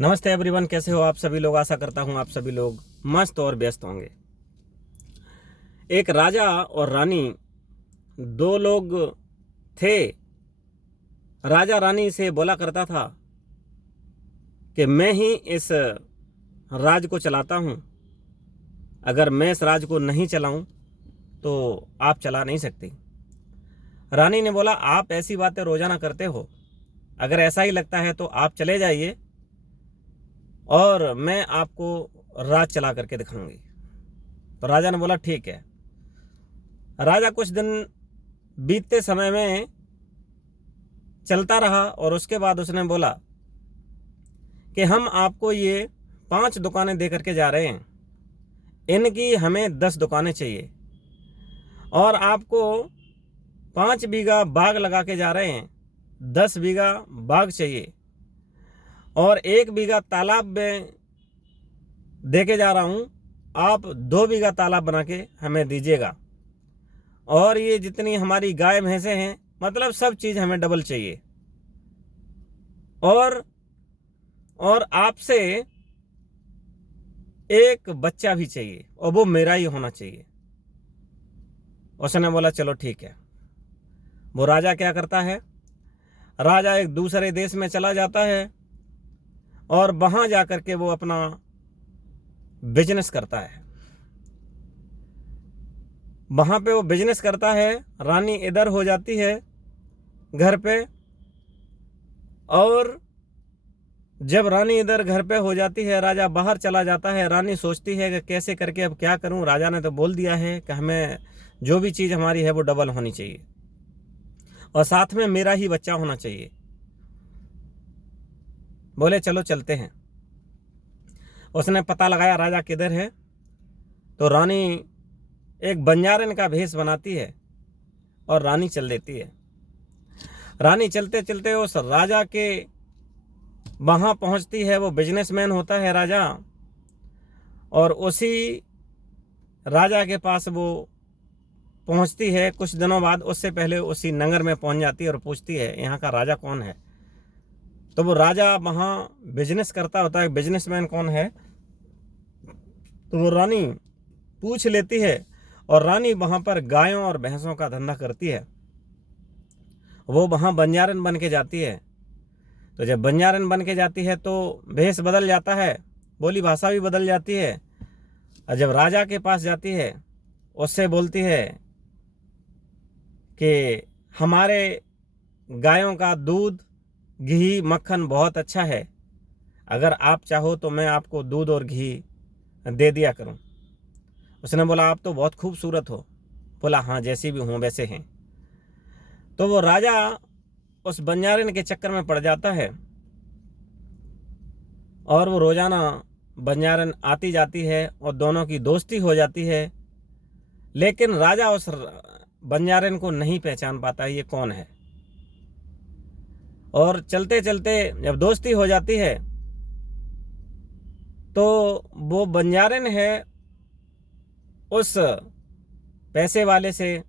नमस्ते एवरीवन, कैसे हो आप सभी लोग। आशा करता हूं आप सभी लोग मस्त और व्यस्त होंगे। एक राजा और रानी, दो लोग थे। राजा रानी से बोला करता था कि मैं ही इस राज को चलाता हूं, अगर मैं इस राज को नहीं चलाऊं तो आप चला नहीं सकती। रानी ने बोला, आप ऐसी बातें रोजाना करते हो, अगर ऐसा ही लगता है तो आप चले जाइए और मैं आपको राज चला करके दिखाऊंगी। तो राजा ने बोला, ठीक है। राजा कुछ दिन बीतते समय में चलता रहा और उसके बाद उसने बोला कि हम आपको ये 5 दुकानें दे करके जा रहे हैं, इनकी हमें 10 दुकानें चाहिए, और आपको 5 बीघा बाग लगा के जा रहे हैं, 10 बीघा बाग चाहिए, और 1 बीघा तालाब में दे के जा रहा हूं, आप 2 बीघा तालाब बना के हमें दीजिएगा, और ये जितनी हमारी गाय भैंसें हैं, मतलब सब चीज हमें डबल चाहिए, और आपसे एक बच्चा भी चाहिए और वो मेरा ही होना चाहिए। उसने बोला, चलो ठीक है। वो राजा क्या करता है, राजा एक दूसरे देश में चला जाता है और वहां जाकर के वो अपना बिजनेस करता है। वहां पे वो बिजनेस करता है। रानी इधर हो जाती है घर पे, और जब रानी इधर घर पे हो जाती है, राजा बाहर चला जाता है। रानी सोचती है कि कैसे करके अब क्या करूं, राजा ने तो बोल दिया है कि हमें जो भी चीज़ हमारी है वो डबल होनी चाहिए, और साथ में मेरा ही बच्चा होना चाहिए। बोले चलो चलते हैं। उसने पता लगाया राजा किधर है, तो रानी एक बंजारन का भेष बनाती है और रानी चल देती है। रानी चलते चलते उस राजा के वहां पहुंचती है। वो बिजनेसमैन होता है राजा, और उसी राजा के पास वो पहुंचती है। कुछ दिनों बाद, उससे पहले उसी नगर में पहुंच जाती है और पूछती है यहाँ का राजा कौन है। तो वो राजा वहां बिजनेस करता होता है, बिजनेसमैन कौन है, तो वो रानी पूछ लेती है। और रानी वहां पर गायों और भैंसों का धंधा करती है। वो वहां बंजारन बन के जाती है। तो जब बंजारन बन के जाती है तो भेष बदल जाता है, बोली भाषा भी बदल जाती है। और जब राजा के पास जाती है, उससे बोलती है कि हमारे गायों का दूध, घी, मक्खन बहुत अच्छा है, अगर आप चाहो तो मैं आपको दूध और घी दे दिया करूं। उसने बोला, आप तो बहुत खूबसूरत हो। बोला, हाँ, जैसी भी हूं वैसे हैं। तो वो राजा उस बंजारन के चक्कर में पड़ जाता है, और वो रोजाना बंजारन आती जाती है और दोनों की दोस्ती हो जाती है। लेकिन राजा उस बंजारन को नहीं पहचान पाता ये कौन है। और चलते चलते जब दोस्ती हो जाती है तो वो बंजारन है उस पैसे वाले से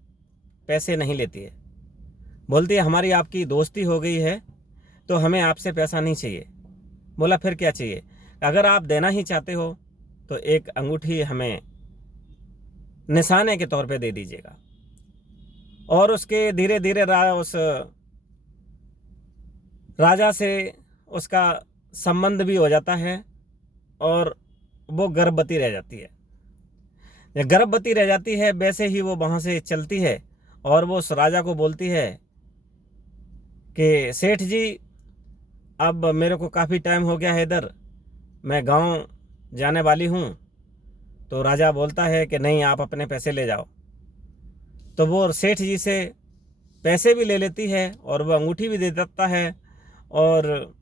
पैसे नहीं लेती है। बोलती है, हमारी आपकी दोस्ती हो गई है तो हमें आपसे पैसा नहीं चाहिए। बोला, फिर क्या चाहिए। अगर आप देना ही चाहते हो तो एक अंगूठी हमें निशाने के तौर पे दे दीजिएगा। और उसके धीरे धीरे उस राजा से उसका संबंध भी हो जाता है, और वो गर्भवती रह जाती है। जब गर्भवती रह जाती है, वैसे ही वो वहाँ से चलती है और वो उस राजा को बोलती है कि सेठ जी, अब मेरे को काफ़ी टाइम हो गया है इधर, मैं गांव जाने वाली हूँ। तो राजा बोलता है कि नहीं, आप अपने पैसे ले जाओ। तो वो सेठ जी से पैसे भी ले लेती है और वो अंगूठी भी दे देता है, और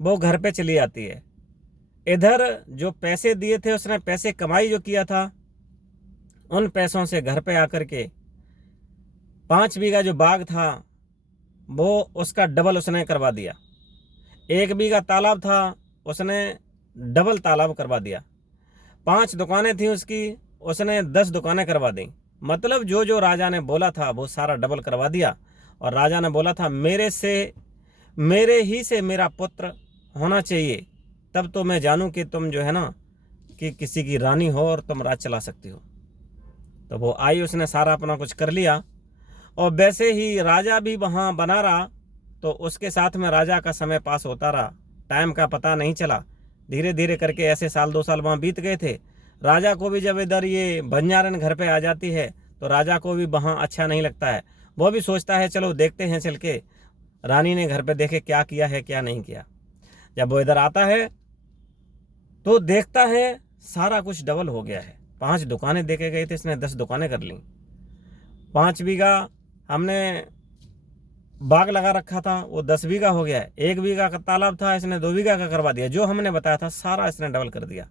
वो घर पे चली आती है। इधर जो पैसे दिए थे, उसने पैसे कमाई जो किया था, उन पैसों से घर पे आकर के 5 बीघा जो बाग था वो उसका डबल उसने करवा दिया। 1 बीघा तालाब था, उसने डबल तालाब करवा दिया। 5 दुकानें थी उसकी, उसने 10 दुकानें करवा दी। मतलब जो जो राजा ने बोला था वो सारा डबल करवा दिया। और राजा ने बोला था, मेरे ही से मेरा पुत्र होना चाहिए, तब तो मैं जानूं कि तुम जो है ना कि किसी की रानी हो और तुम राज चला सकती हो। तो वो आई, उसने सारा अपना कुछ कर लिया, और वैसे ही राजा भी वहाँ बना रहा। तो उसके साथ में राजा का समय पास होता रहा, टाइम का पता नहीं चला। धीरे धीरे करके ऐसे साल 2 साल वहाँ बीत गए थे। राजा को भी जब इधर ये बंजारन घर पे आ जाती है तो राजा को भी वहाँ अच्छा नहीं लगता है। वो भी सोचता है चलो देखते हैं चल के रानी ने घर पे देखे क्या किया है क्या नहीं किया। जब वो इधर आता है तो देखता है सारा कुछ डबल हो गया है। 5 दुकानें देखे गए थे, इसने 10 दुकानें कर ली। 5 बीघा हमने बाग लगा रखा था, वो 10 बीघा हो गया है। 1 बीघा का तालाब था, इसने 2 बीघा का करवा दिया। जो हमने बताया था सारा इसने डबल कर दिया।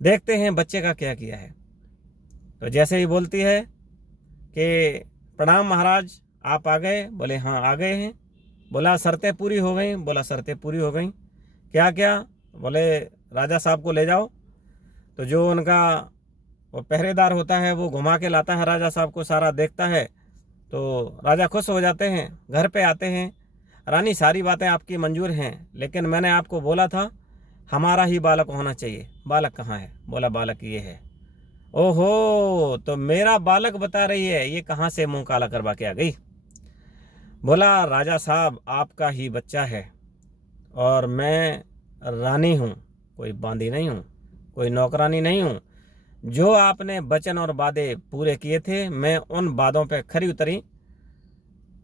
देखते हैं बच्चे का क्या किया है। तो जैसे ही बोलती है कि प्रणाम महाराज, आप आ गए? बोले हाँ आ गए हैं। बोला शर्तें पूरी हो गई? बोला शर्तें पूरी हो गई। क्या क्या? बोले राजा साहब को ले जाओ। तो जो उनका वो पहरेदार होता है वो घुमा के लाता है राजा साहब को, सारा देखता है। तो राजा खुश हो जाते हैं, घर पे आते हैं। रानी सारी बातें आपकी मंजूर हैं, लेकिन मैंने आपको बोला था हमारा ही बालक होना चाहिए। बालक कहाँ है? बोला बालक ये है। ओहो, तो मेरा बालक बता रही है, ये कहाँ से मुंह काला करवा के आ गई? बोला राजा साहब आपका ही बच्चा है और मैं रानी हूँ, कोई बांदी नहीं हूँ, कोई नौकरानी नहीं हूँ। जो आपने वचन और वादे पूरे किए थे मैं उन वादों पे खरी उतरी।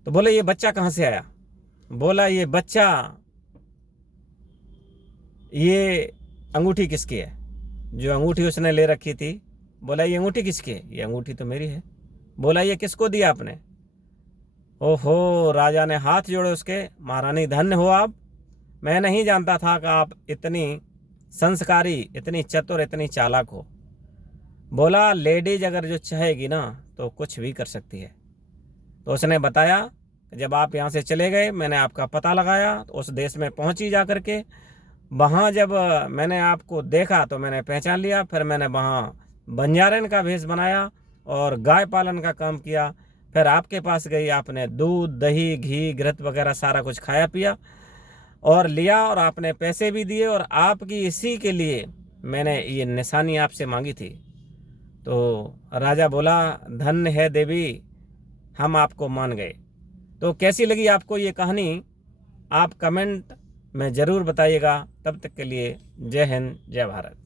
तो बोले ये बच्चा कहाँ से आया? बोला ये बच्चा, ये अंगूठी किसकी है? जो अंगूठी उसने ले रखी थी। बोला ये अंगूठी किसकी है? ये अंगूठी तो मेरी है। बोला ये किसको दिया आपने? ओहो, राजा ने हाथ जोड़े उसके। महारानी धन्य हो आप, मैं नहीं जानता था कि आप इतनी संस्कारी, इतनी चतुर, इतनी चालाक हो। बोला लेडीज अगर जो चाहेगी ना तो कुछ भी कर सकती है। तो उसने बताया जब आप यहाँ से चले गए मैंने आपका पता लगाया, तो उस देश में पहुँची जा करके वहाँ जब मैंने आपको देखा तो मैंने पहचान लिया। फिर मैंने वहाँ बंजारन का भेष बनाया और गाय पालन का काम किया। फिर आपके पास गई, आपने दूध दही घी घृत वगैरह सारा कुछ खाया पिया और लिया, और आपने पैसे भी दिए, और आपकी इसी के लिए मैंने ये निशानी आपसे मांगी थी। तो राजा बोला धन्य है देवी, हम आपको मान गए। तो कैसी लगी आपको ये कहानी? आप कमेंट में ज़रूर बताइएगा। तब तक के लिए जय हिंद, जय भारत।